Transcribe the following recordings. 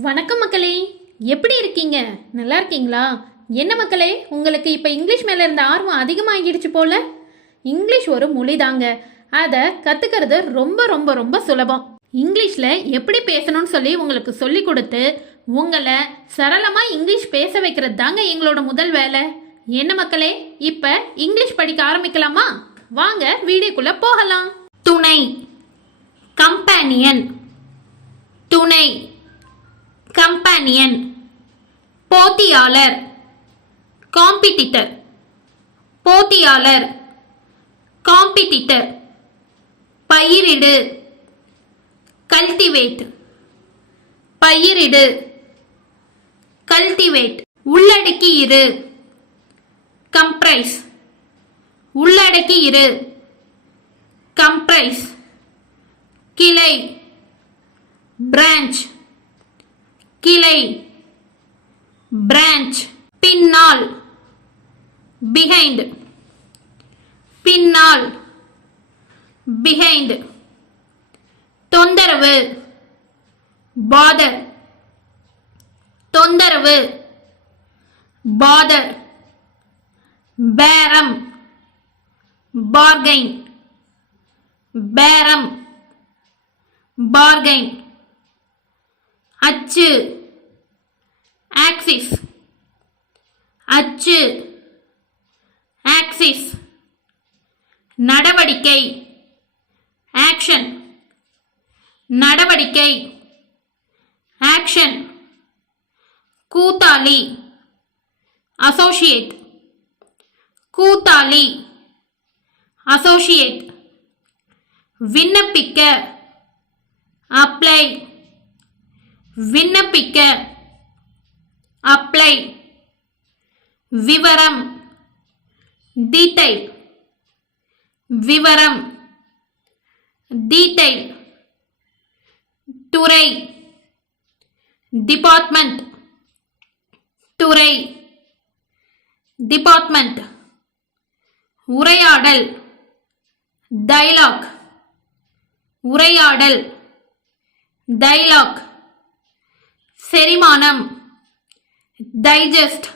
வணக்கம் மக்களே, எப்படி இருக்கீங்க? நல்லா இருக்கீங்களா? என்ன மக்களே, உங்களுக்கு இப்போ இங்கிலீஷ் மேலே இருந்த ஆர்வம் அதிகமாகிடுச்சு போல. இங்கிலீஷ் ஒரு மொழி தாங்க. அதை கற்றுக்கிறது ரொம்ப ரொம்ப ரொம்ப சுலபம். இங்கிலீஷில் எப்படி பேசணும்னு சொல்லி உங்களுக்கு சொல்லி கொடுத்து உங்களை சரளமாக இங்கிலீஷ் பேச வைக்கிறது தாங்க எங்களோட முதல் வேலை. என்ன மக்களே, இப்போ இங்கிலீஷ் படிக்க ஆரம்பிக்கலாமா? வாங்க வீடியோக்குள்ளே போகலாம். துணை, கம்பேனியன். துணை, கம்பேனியன். போட்டியாளர், காம்பிடிட்டர். போட்டியாளர், காம்பிடிட்டர். பயிரிடு, கல்டிவேட். பயிரிடு, கல்டிவேட். உள்ளடக்கி இரு, கம்ப்ரைஸ். உள்ளடக்கி இரு, கம்ப்ரைஸ். கிளை, பிரான்ச். கிளை, பிரான்ச். பின்னால், பிஹைண்ட். பின்னால், பிஹைண்ட். தொந்தரவு, பாதர். தொந்தரவு, பாதர். பேரம், பார்கைன். பேரம், பார்கைன். அச்சு, ஆக்சிஸ். அச்சு, ஆக்சிஸ். நடவடிக்கை, ஆக்ஷன். நடவடிக்கை, ஆக்ஷன். கூட்டாளி, அசோசியேட். கூட்டாளி, அசோசியேட். விண்ணப்பிக்க, அப்ளை. விண்ணப்பிக்க, அப்ளை. விவரம், டீடைல். விவரம், டீடைல். துறை, டிபார்ட்மெண்ட். துறை, டிபார்ட்மெண்ட். உரையாடல், டயலாக். உரையாடல், டயலாக். செரிமானம், டைஜஸ்ட்.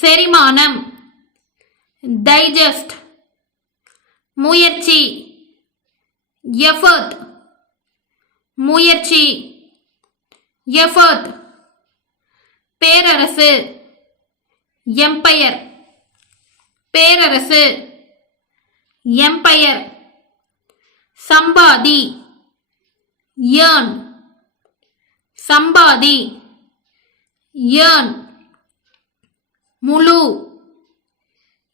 செரிமானம், டைஜஸ்ட். முயற்சி, எஃபர்ட். முயற்சி, எஃபர்ட். பேரரசு, எம்பயர். பேரரசு, எம்பயர். சம்பாதி, ஏர்ன். சம்பாதி, ஏர்ன். முழு,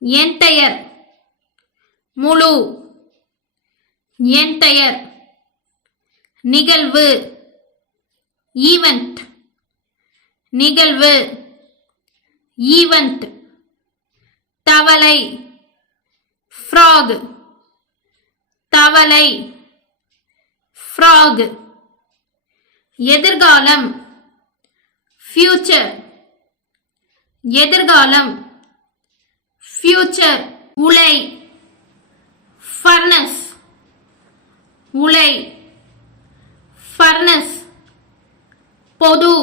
என்டையர். முழு, என்டையர். நிகழ்வு, ஈவென்ட். நிகழ்வு, ஈவென்ட். தவளை, ஃப்ராக். தவளை, ஃப்ராக். எதிர்காலம், ஃபியூச்சர். எதிர்காலம், ஃபியூச்சர். உலை, ஃபர்னஸ். உலை, ஃபர்னஸ். பொது,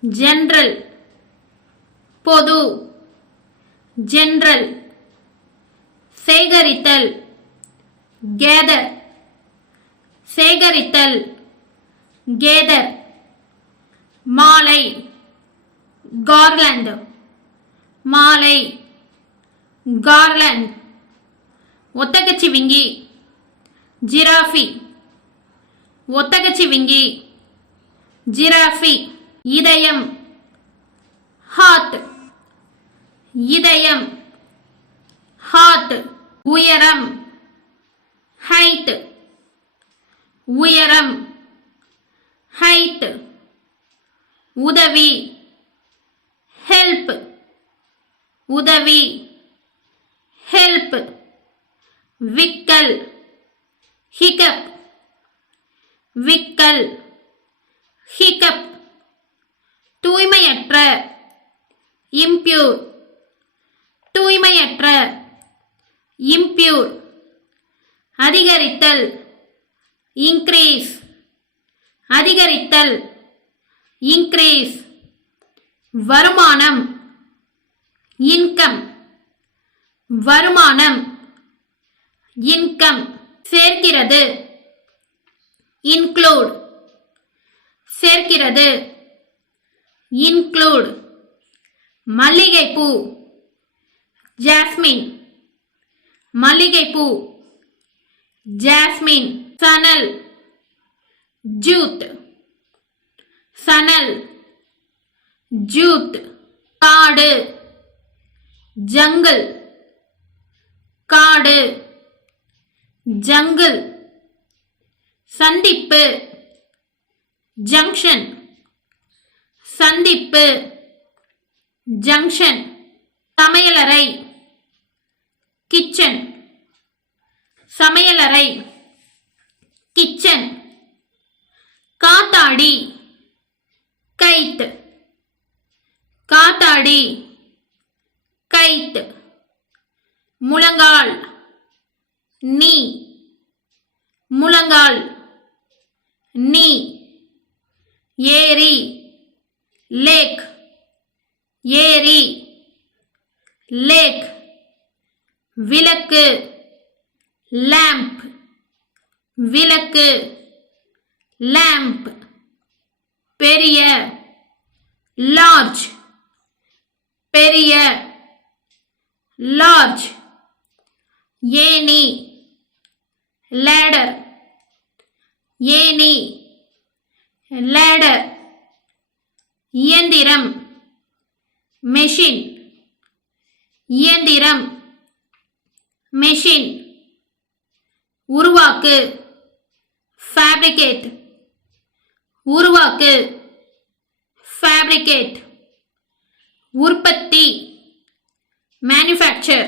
ஜெனரல். பொது, ஜெனரல். சேகரித்தல், கேதர். சேகரித்தல், கேதர். மாலை, கார்லண்ட். மாலை, கார்லண்ட். ஒத்தகச்சிவிங்கி, ஜிராஃபி. ஒத்தகச்சிவிங்கி, ஜிராஃபி. இதயம், ஹார்ட். இதயம், ஹார்ட். உயரம், ஹைட். உயரம், ஹைட். உதவி, ஹெல்ப். உதவி, ஹெல்ப். விக்கல், ஹிக்கப். விக்கல், ஹிக்கப். தூய்மையற்ற, இம்பியூர். தூய்மையற்ற, இம்பியூர். அதிகரித்தல், இன்க்ரீஸ். அதிகரித்தல், இன்க்ரீஸ். வருமானம், இன்கம், வருமானம், இன்கம். சேர்க்கிறது, இன்க்ளூட், சேர்க்கிறது, இன்க்ளூட். மல்லிகைப்பூ, ஜாஸ்மின், மல்லிகைப்பூ, ஜாஸ்மின். சணல், ஜூட், சணல், ஜூட். காடு, ஜங்கிள், காடு, ஜங்கிள். சந்திப்பு, ஜங்ஷன், சந்திப்பு, ஜங்ஷன். சமையலறை, கிச்சன், சமையலறை, கிச்சன். காத்தாடி, கைட், காத்தாடி, கைட். முழங்கால், நீ, முழங்கால், நீ. ஏரி, லேக், ஏரி, லேக். விளக்கு, லேம்ப், விளக்கு, லேம்ப். பெரிய, லார்ஜ், பெரிய, லார்ஜ். ஏணி, லேடர், ஏணி, லேடர். இயந்திரம், மெஷின், இயந்திரம், மெஷின். உருவாக்கு, ஃபேப்ரிகேட், உருவாக்கு, ஃபேப்ரிகேட். உற்பத்தி, மேனுஃபேக்சர்,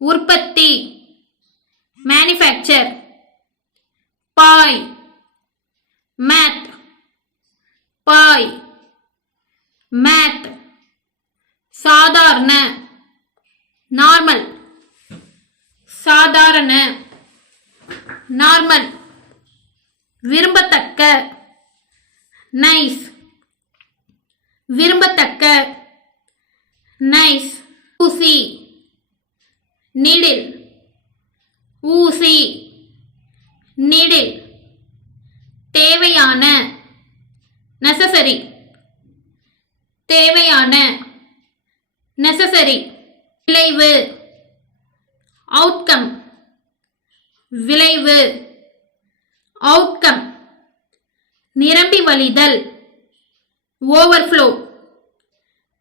உற்பத்தி, மேனுஃபேக்சர். பாய், மேட், பாய், மேட். சாதாரண, நார்மல், சாதாரண, நார்மல். விரும்பத்தக்க, நைஸ், விரும்பத்தக்க, நைஸ். ஊசி, நீடில், ஊசி, நீடில். தேவையான, நெசசரி, தேவையான, நெசசரி. விளைவு, அவுட்கம், விளைவு, அவுட்கம். நிரம்பி வழிதல், ஓவர்ஃப்ளோ,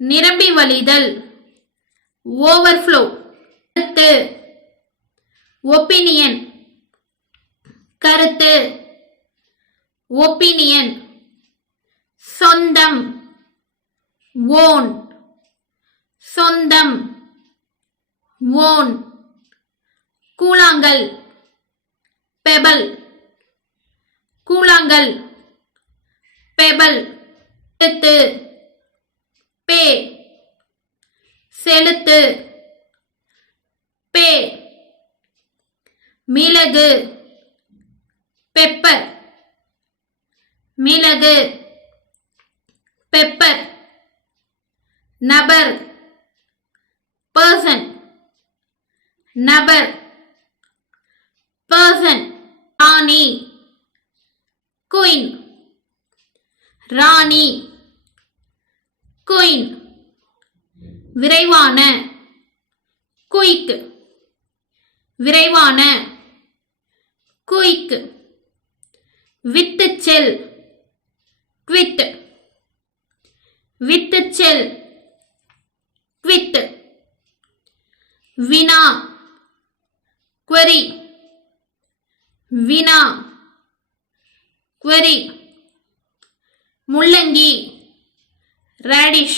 நிரம்பி வழிதல், ஓவர்ஃப்ளோ. கருத்து, ஒப்பீனியன், கருத்து, ஒப்பீனியன். சொந்தம், ஓன், சொந்தம், ஓன். கூழாங்கல், பெபல், கூழாங்கல், பெபல். செலுத்து, பே, செலுத்து, பே. மிளகு, பெப்பர், மிளகு, பெப்பர். நபர், பர்சன், நபர், பர்சன். ராணி, குயின், ராணி, குயின். விரைவான, குயிக், விரைவான, குயிக். வித்துச்செல், குவிட், வித்துச்செல், குவிட். வினா, query, வினா, query. முள்ளங்கி, radish,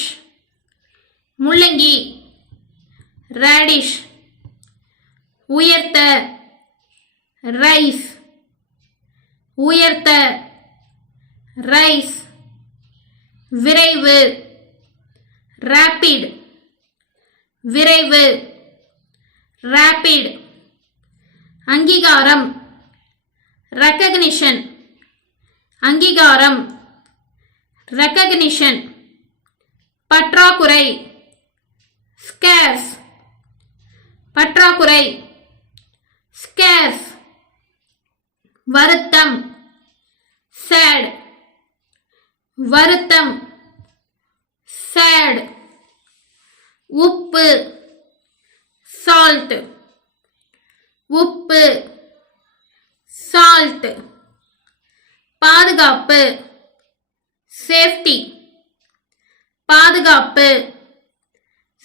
முள்ளங்கி, radish. உயர்த்த, ரைஸ், உயர்த்த, ரைஸ். விரைவு, rapid, விரைவு, rapid. அங்கீகாரம், recognition, அங்கீகாரம் ரெகக்னிஷன், பற்றாக்குறை ஸ்கேர்ஸ், பற்றாக்குறை ஸ்கேர்ஸ், வருத்தம் சேட், வருத்தம் சேட், உப்பு சால்ட், உப்பு சால்ட், பாதுகாப்பு சேஃப்டி, பாதுகாப்பு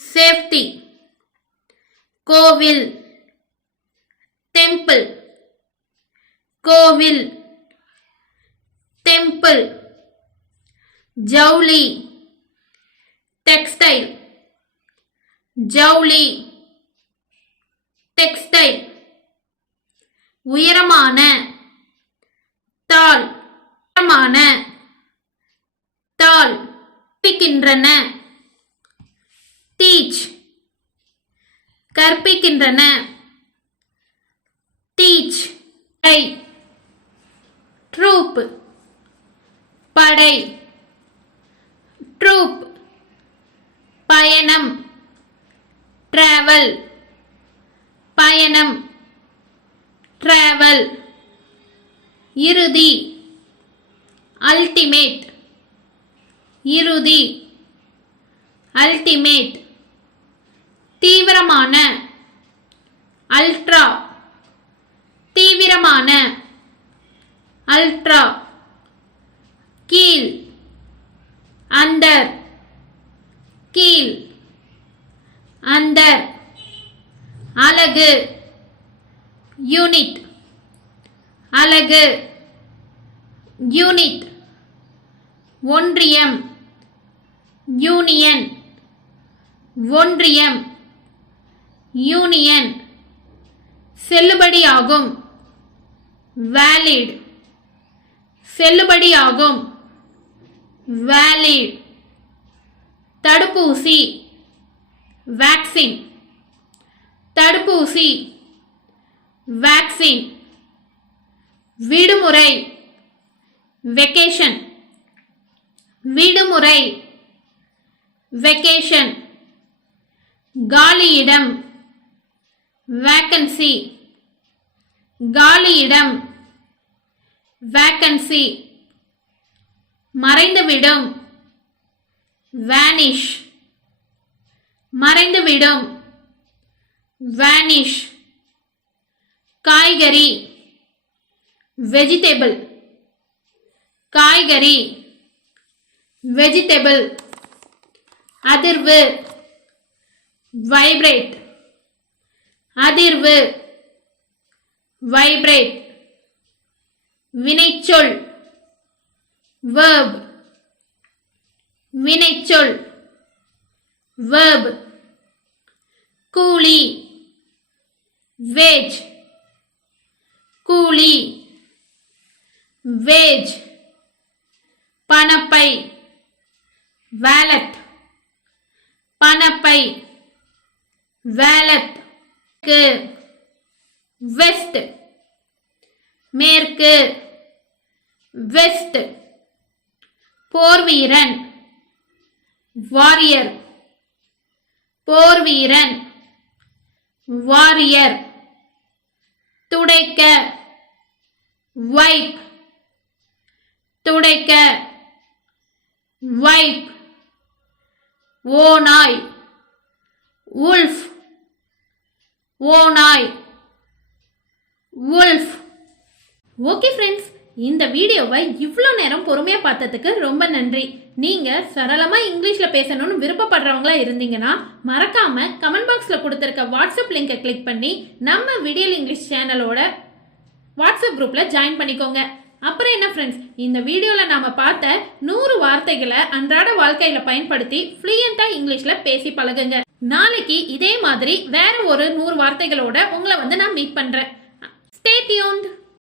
சேஃப்டி, கோவில் டெம்பிள், கோவில் டெம்பிள், ஜவுளி டெக்ஸ்டைல், ஜவுளி டெக்ஸ்டைல், உயரமான தாள், உயரமான தாள், கற்பிக்கின்றன டீச், கற்பிக்கின்றன டீச், படை ட்ரூப், படை ட்ரூப், பயணம் டிராவல், பயணம் டிராவல், இறுதி அல்டிமேட், இறுதி அல்டிமேட், தீவிரமான அல்ட்ரா, தீவிரமான அல்ட்ரா, கீழ் அண்டர், கீழ் அண்டர், அலகு யூனிட், அலகு யூனிட், ஒன்றியம் யூனியன், ஒன்றியம் யூனியன், செல்லுபடியாகும் வேலிட், செல்லுபடியாகும் வேலிட், தடுப்பூசி வேக்சின், தடுப்பூசி வேக்சின், விடுமுறை வெக்கேஷன், விடுமுறை வெக்கேஷன், காலியிடம் வேக்கன்சி, காலியிடம் வேக்கன்சி, மறைந்துவிடும் வேனிஷ், மறைந்துவிடும் வேனிஷ், காய்கறி வெஜிடபிள், காய்கறி வெஜிடபிள், அதிர்வு வைப்ரேட், அதிர்வு வைப்ரேட், வினைச்சொல் verb, வினைச்சொல் verb, கூலி wage, கூலி wage, பணப்பை wallet, பணப்பை wallet, west, மேற்கு வெஸ்ட், போர்வீரன் வாரியர், போர்வீரன் வாரியர், துடைக்க வைப், துடைக்க வைப், ஓநாய் உல்ஃப், ஓநாய் உல்ஃப். ஓகே ஃப்ரெண்ட்ஸ், இந்த வீடியோவை இவ்வளோ நேரம் பொறுமையாக பார்த்ததுக்கு ரொம்ப நன்றி. நீங்கள் சரளமாக இங்கிலீஷில் பேசணும்னு விருப்பப்படுறவங்களா இருந்தீங்கன்னா மறக்காமல் கமெண்ட் பாக்ஸில் கொடுத்துருக்க வாட்ஸ்அப் லிங்கை கிளிக் பண்ணி நம்ம விடியல் இங்கிலீஷ் சேனலோட வாட்ஸ்அப் குரூப்பில் ஜாயின் பண்ணிக்கோங்க. அப்புறம் என்ன ஃப்ரெண்ட்ஸ், இந்த வீடியோவில் நாம் பார்த்த 100 வார்த்தைகளை அன்றாட வாழ்க்கையில் பயன்படுத்தி ஃப்ளூயண்ட்டாக இங்கிலீஷில் பேசி பழகுங்க. நாளைக்கு இதே மாதிரி வேற ஒரு 100 வார்த்தைகளோட உங்களை நான் மீட் பண்ணுறேன். Stay tuned.